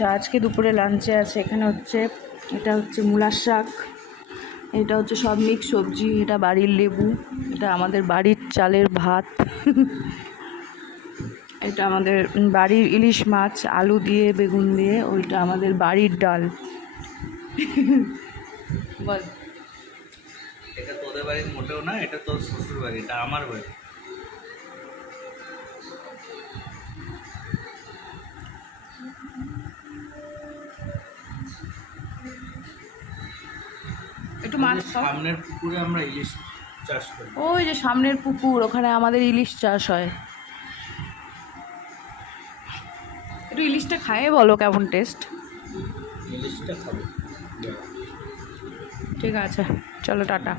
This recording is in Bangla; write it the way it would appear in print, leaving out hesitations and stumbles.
আচ্ছা, আজকে দুপুরে লাঞ্চে আছে এখানে হচ্ছে, এটা হচ্ছে মূলার শাক, এটা হচ্ছে সব মিক্স সবজি, এটা বাড়ির লেবু, এটা আমাদের বাড়ির চালের ভাত, এটা আমাদের বাড়ির ইলিশ মাছ আলু দিয়ে বেগুন দিয়ে, ওইটা আমাদের বাড়ির ডাল। বল, এটা তোদের বাড়ির মোটেও না, এটা তোর শ্বশুর বাড়ি, এটা আমার বাড়ি। একটু মাছ খাও। সামনের পুকুরে আমরা ইলিশ চাষ করি। ওই যে সামনের পুকুর, ওখানে আমাদের ইলিশ চাষ হয়। একটু ইলিশটা খায়ে বলো কেমন টেস্ট। ইলিশটা খাবো। ঠিক আছে, চলো টাটা।